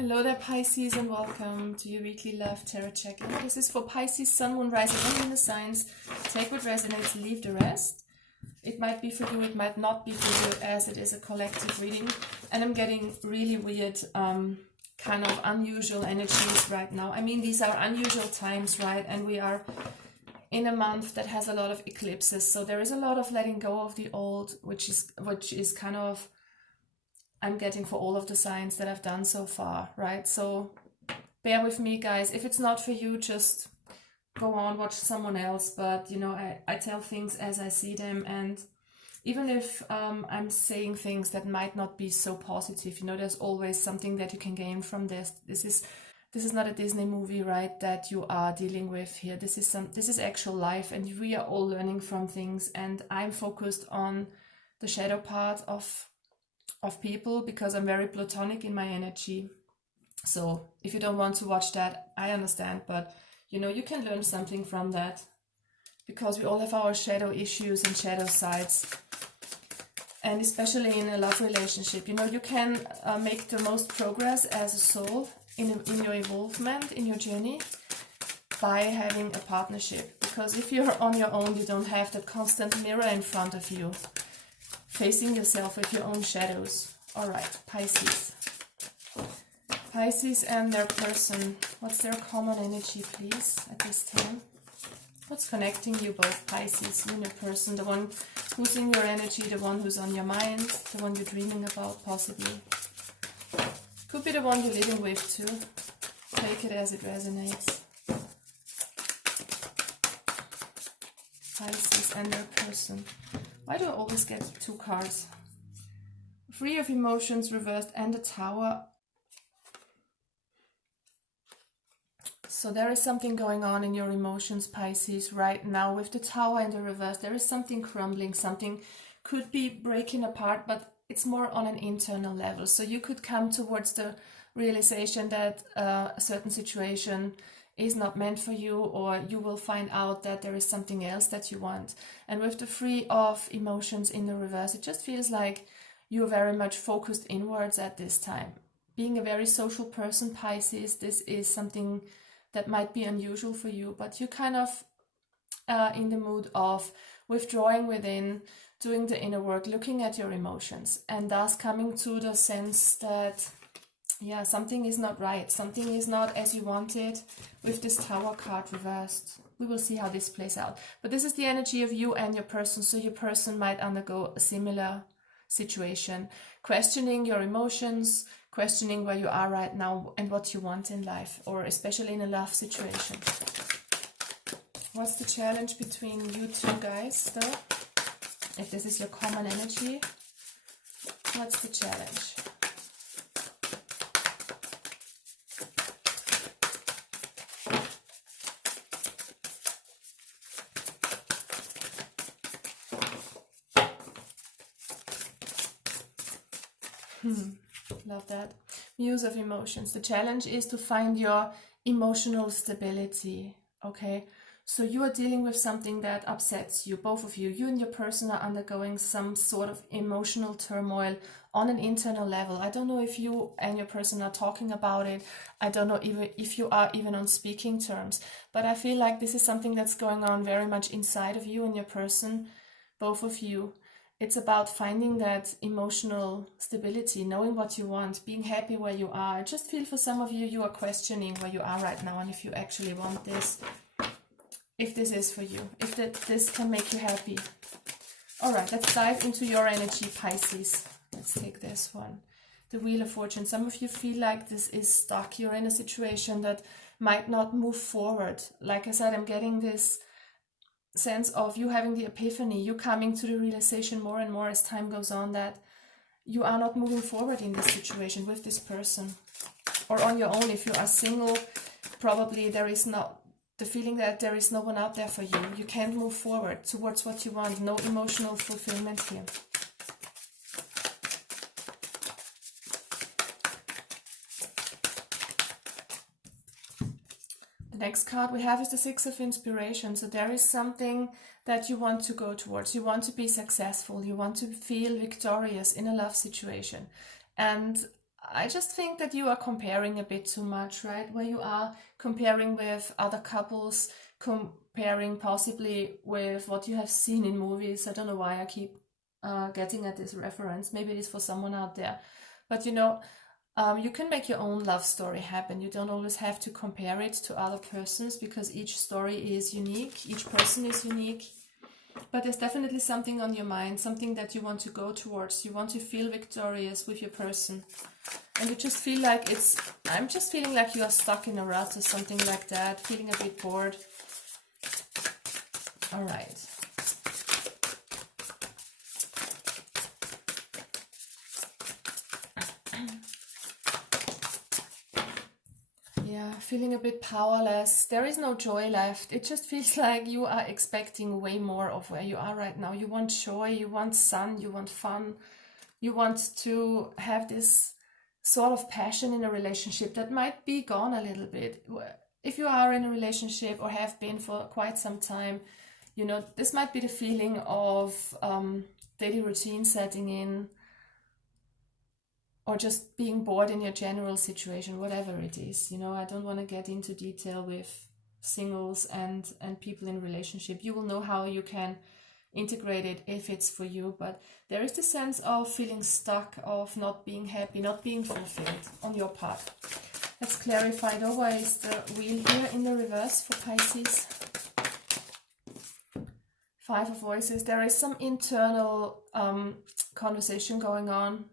Hello there, Pisces, and welcome to your weekly love tarot check-in. This is for Pisces, Sun, Moon, Rising, and Venus signs. Take what resonates, leave the rest. It might be for you, it might not be for you, as it is a collective reading. And I'm getting really weird, kind of unusual energies right now. I mean, these are unusual times, right? And we are in a month that has a lot of eclipses. So there is a lot of letting go of the old, which is kind of I'm getting for all of the signs that I've done so far, right? So bear with me, guys. If it's not for you, just go on, watch someone else. But, you know, I tell things as I see them. And even if I'm saying things that might not be so positive, you know, there's always something that you can gain from this. This is not a Disney movie, right, that you are dealing with here. This is actual life, and we are all learning from things. And I'm focused on the shadow part of people because I'm very platonic in my energy. So if you don't want to watch that, I understand, but you know, you can learn something from that because we all have our shadow issues and shadow sides. And especially in a love relationship, you know, you can make the most progress as a soul in your evolvement, in your journey, by having a partnership. Because if you're on your own, you don't have that constant mirror in front of you, facing yourself with your own shadows. All right, Pisces. Pisces and their person. What's their common energy, please, at this time? What's connecting you both, Pisces, you and your person? The one who's in your energy, the one who's on your mind, the one you're dreaming about, possibly. Could be the one you're living with, too. Take it as it resonates. Pisces and their person. Why do I always get two cards? Free of emotions reversed and the Tower. So there is something going on in your emotions, Pisces, right now with the Tower in the reverse. There is something crumbling, something could be breaking apart, but it's more on an internal level. So you could come towards the realization that a certain situation is not meant for you, or you will find out that there is something else that you want. And with the free of emotions in the reverse, it just feels like you're very much focused inwards at this time. Being a very social person, Pisces, this is something that might be unusual for you, but you're kind of in the mood of withdrawing within, doing the inner work, looking at your emotions, and thus coming to the sense that yeah, something is not right. Something is not as you wanted with this Tower card reversed. We will see how this plays out. But this is the energy of you and your person. So your person might undergo a similar situation. Questioning your emotions, questioning where you are right now and what you want in life, or especially in a love situation. What's the challenge between you two guys, though? If this is your common energy, what's the challenge? Love that. Muse of emotions. The challenge is to find your emotional stability. Okay, so you are dealing with something that upsets you, both of you. You and your person are undergoing some sort of emotional turmoil on an internal level. I don't know if you and your person are talking about it. I don't know even if you are even on speaking terms, but I feel like this is something that's going on very much inside of you and your person, both of you. It's about finding that emotional stability, knowing what you want, being happy where you are. I just feel for some of you, you are questioning where you are right now and if you actually want this, if this is for you, if this can make you happy. All right, let's dive into your energy, Pisces. Let's take this one. The Wheel of Fortune. Some of you feel like this is stuck. You're in a situation that might not move forward. Like I said, I'm getting this sense of you having the epiphany, you coming to the realization more and more as time goes on that you are not moving forward in this situation with this person, or on your own. If you are single, probably there is not the feeling that there is no one out there for you. You can't move forward towards what you want. No emotional fulfillment here. Next card we have is the Six of Inspiration. So there is something that you want to go towards. You want to be successful. You want to feel victorious in a love situation. And I just think that you are comparing a bit too much, right? Where you are comparing with other couples, comparing possibly with what you have seen in movies. I don't know why I keep getting at this reference. Maybe it is for someone out there. But you know, you can make your own love story happen. You don't always have to compare it to other persons, because each story is unique, each person is unique. But there's definitely something on your mind, something that you want to go towards. You want to feel victorious with your person. And you just feel like I'm just feeling like you are stuck in a rut or something like that, feeling a bit bored. All right. Yeah, feeling a bit powerless. There is no joy left. It just feels like you are expecting way more of where you are right now. You want joy, you want sun, you want fun. You want to have this sort of passion in a relationship that might be gone a little bit. If you are in a relationship or have been for quite some time, you know, this might be the feeling of daily routine setting in, or just being bored in your general situation, whatever it is. You know, I don't want to get into detail with singles and people in relationship. You will know how you can integrate it if it's for you, but there is the sense of feeling stuck, of not being happy, not being fulfilled on your part. Let's clarify though. Why is the wheel here in the reverse for Pisces? Five of Voices. There is some internal conversation going on.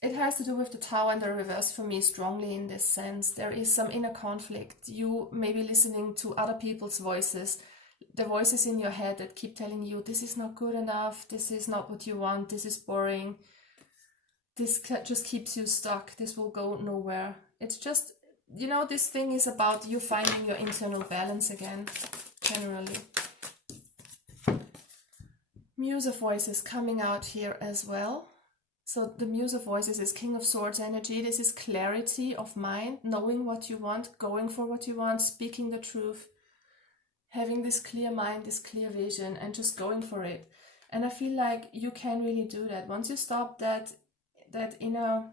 It has to do with the Tower and the reverse for me strongly in this sense. There is some inner conflict. You may be listening to other people's voices, the voices in your head that keep telling you, this is not good enough, this is not what you want, this is boring, this just keeps you stuck, this will go nowhere. It's just, you know, this thing is about you finding your internal balance again, generally. Muse of Voices coming out here as well. So the Muse of Voices is King of Swords energy. This is clarity of mind, knowing what you want, going for what you want, speaking the truth, having this clear mind, this clear vision, and just going for it. And I feel like you can really do that. Once you stop that inner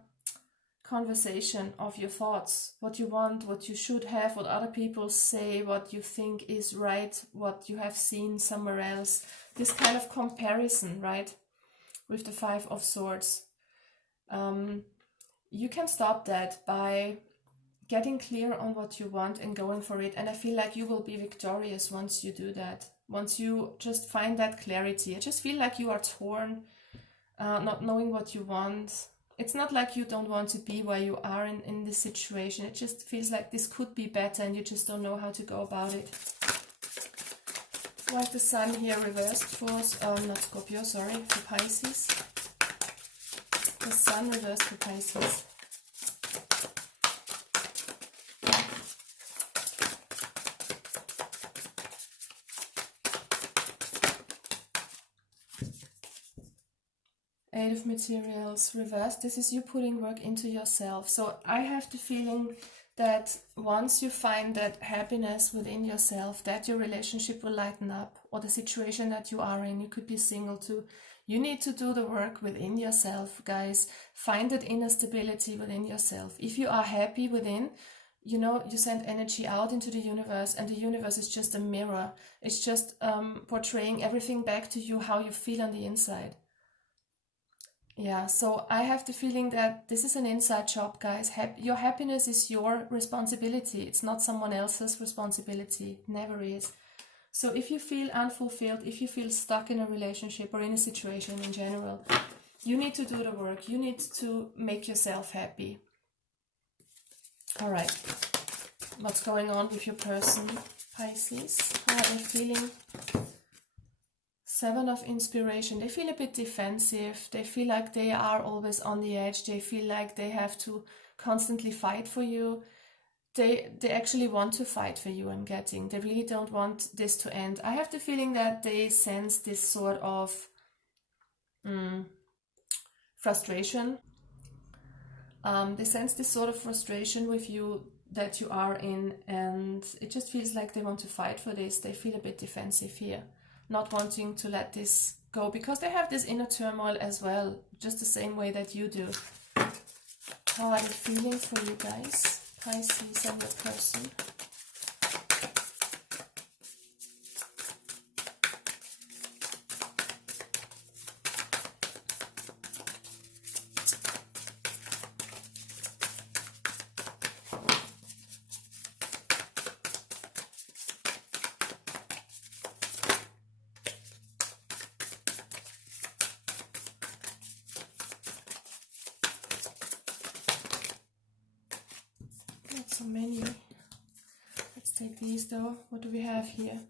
conversation of your thoughts, what you want, what you should have, what other people say, what you think is right, what you have seen somewhere else, this kind of comparison, right? With the Five of Swords. You can stop that by getting clear on what you want and going for it. And I feel like you will be victorious once you do that. Once you just find that clarity. I just feel like you are torn, not knowing what you want. It's not like you don't want to be where you are in this situation. It just feels like this could be better and you just don't know how to go about it. Why is the Sun here reversed for, not Scorpio, sorry, for Pisces? The Sun reversed for Pisces. Eight of Materials reversed. This is you putting work into yourself. So I have the feeling that once you find that happiness within yourself, that your relationship will lighten up, or the situation that you are in, you could be single too. You need to do the work within yourself, guys. Find that inner stability within yourself. If you are happy within, you know, you send energy out into the universe, and the universe is just a mirror. It's just portraying everything back to you, how you feel on the inside. Yeah, so I have the feeling that this is an inside job, guys. Your happiness is your responsibility. It's not someone else's responsibility. It never is. So if you feel unfulfilled, if you feel stuck in a relationship or in a situation in general, you need to do the work. You need to make yourself happy. All right. What's going on with your person, Pisces? How are they feeling? Seven of Inspiration. They feel a bit defensive. They feel like they are always on the edge. They feel like they have to constantly fight for you. They actually want to fight for you, I'm getting. They really don't want this to end. I have the feeling that they sense this sort of frustration. They sense this sort of frustration with you that you are in, and it just feels like they want to fight for this. They feel a bit defensive here, not wanting to let this go, because they have this inner turmoil as well, just the same way that you do. How are they feeling for you guys, Pisces and your person? So many. Let's take these though. What do we have here?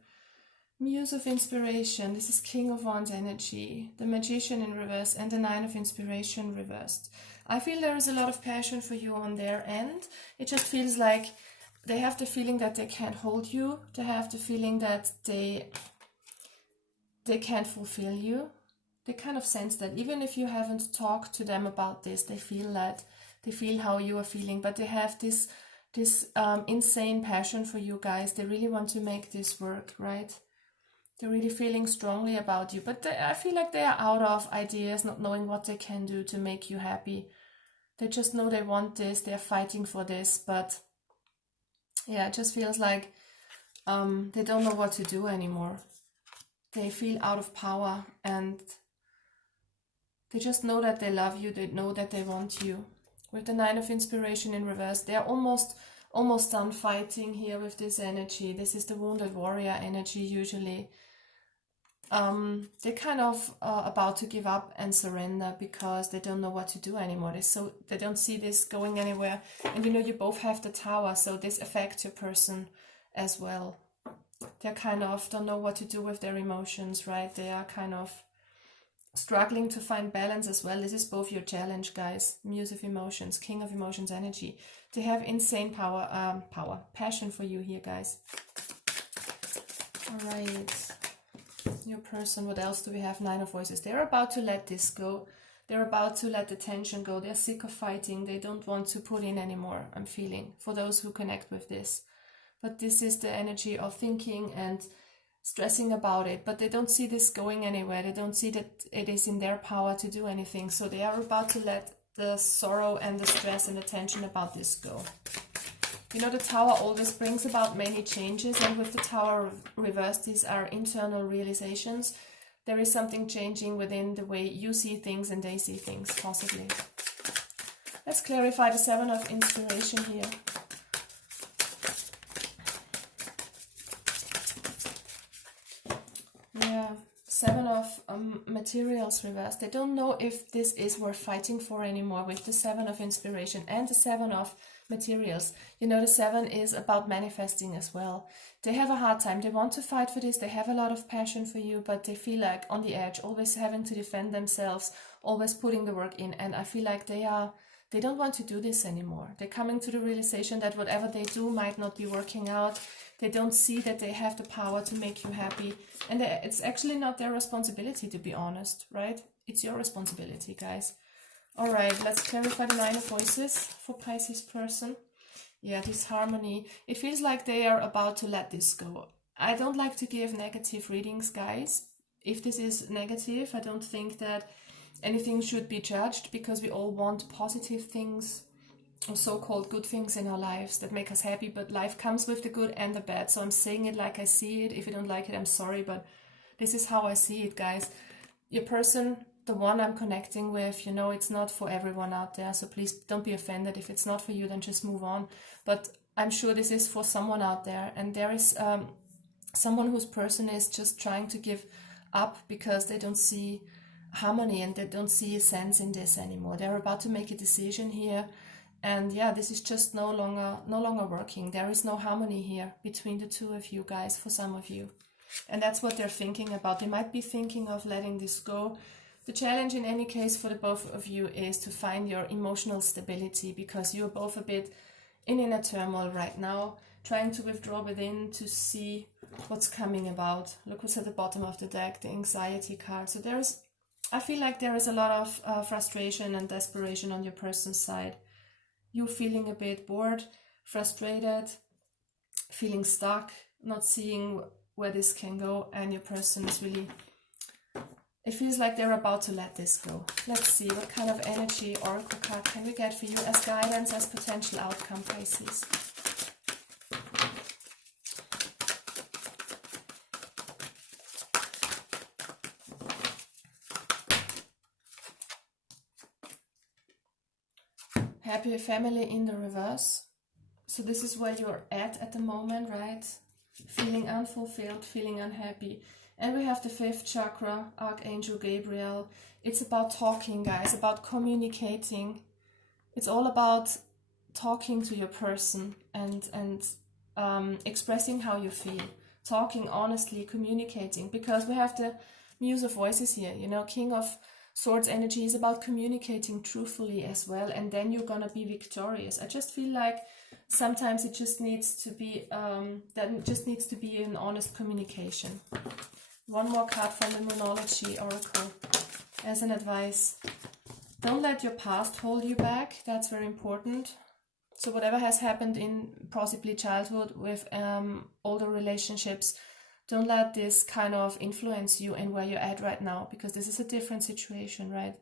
Muse of Inspiration. This is King of Wands energy. The Magician in reverse and the Nine of Inspiration reversed. I feel there is a lot of passion for you on their end. It just feels like they have the feeling that they can't hold you. They have the feeling that they can't fulfill you. They kind of sense that even if you haven't talked to them about this, they feel that. They feel how you are feeling, but they have this insane passion for you guys. They really want to make this work, right? They're really feeling strongly about you, but I feel like they are out of ideas, not knowing what they can do to make you happy. They just know they want this, they're fighting for this, but yeah, it just feels like they don't know what to do anymore. They feel out of power, and they just know that they love you, they know that they want you. With the Nine of Inspiration in reverse, they're almost done fighting here with this energy. This is the wounded warrior energy usually. They're kind of about to give up and surrender because they don't know what to do anymore. They don't see this going anywhere. And you know, you both have the Tower, so this affects your person as well. They kind of don't know what to do with their emotions, right? They are kind of struggling to find balance as well. This is both your challenge, guys. Muse of Emotions, King of Emotions energy. They have insane passion for you here, guys. All right. Your person, what else do we have? Nine of Voices. They're about to let this go. They're about to let the tension go. They're sick of fighting. They don't want to put in anymore, I'm feeling, for those who connect with this. But this is the energy of thinking and stressing about it, but they don't see this going anywhere. They don't see that it is in their power to do anything. So they are about to let the sorrow and the stress and the tension about this go. You know, the Tower always brings about many changes, and with the Tower reversed, these are internal realizations. There is something changing within the way you see things and they see things, possibly. Let's clarify the Seven of Inspiration here. Yeah, Seven of Materials reversed. They don't know if this is worth fighting for anymore with the Seven of Inspiration and the Seven of Materials. You know, the Seven is about manifesting as well. They have a hard time. They want to fight for this. They have a lot of passion for you, but they feel like on the edge, always having to defend themselves, always putting the work in. And I feel like they don't want to do this anymore. They're coming to the realization that whatever they do might not be working out. They don't see that they have the power to make you happy. And it's actually not their responsibility, to be honest, right? It's your responsibility, guys. All right, let's clarify the Nine of Voices for Pisces person. Yeah, this harmony. It feels like they are about to let this go. I don't like to give negative readings, guys. If this is negative, I don't think that anything should be judged, because we all want positive things, or so-called good things in our lives that make us happy, but life comes with the good and the bad. So I'm saying it like I see it. If you don't like it, I'm sorry, but this is how I see it, guys. Your person, the one I'm connecting with, you know, it's not for everyone out there, so please don't be offended. If it's not for you, then just move on. But I'm sure this is for someone out there, and there is someone whose person is just trying to give up because they don't see harmony and they don't see a sense in this anymore. They're about to make a decision here, and yeah, this is just no longer working. There is no harmony here between the two of you guys, for some of you, and that's what they're thinking about. They might be thinking of letting this go. The challenge in any case for the both of you is to find your emotional stability, because you're both a bit in inner turmoil right now, trying to withdraw within to see what's coming about. Look what's at the bottom of the deck, the anxiety card. So I feel like there is a lot of frustration and desperation on your person's side. You feeling a bit bored, frustrated, feeling stuck, not seeing where this can go, and your person is really It feels like they're about to let this go. Let's see, what kind of energy, oracle card, can we get for you as guidance, as potential outcome, Pisces? Happy family in the reverse. So this is where you're at the moment, right? Feeling unfulfilled, feeling unhappy. And we have the 5th chakra, Archangel Gabriel. It's about talking, guys, about communicating. It's all about talking to your person and expressing how you feel. Talking honestly, communicating. Because we have the Muse of Voices here, you know, King of Swords energy is about communicating truthfully as well, and then you're gonna be victorious. I just feel like sometimes it just needs to be an honest communication. One more card from the Moonology Oracle as an advice. Don't let your past hold you back. That's very important. So whatever has happened in possibly childhood with older relationships, don't let this kind of influence you and where you're at right now, because this is a different situation, right?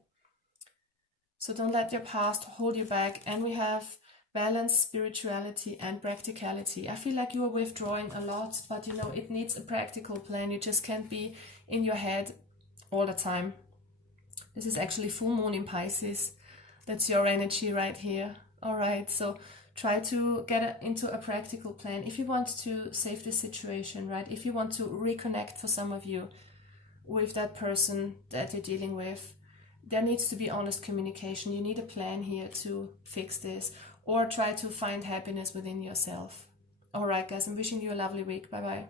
So don't let your past hold you back. And we have balance, spirituality, and practicality. I feel like you are withdrawing a lot, but you know, it needs a practical plan. You just can't be in your head all the time. This is actually full moon in Pisces. That's your energy right here. All right, so try to get into a practical plan if you want to save the situation, right? If you want to reconnect, for some of you, with that person that you're dealing with, there needs to be honest communication. You need a plan here to fix this, or try to find happiness within yourself. All right, guys, I'm wishing you a lovely week. Bye-bye.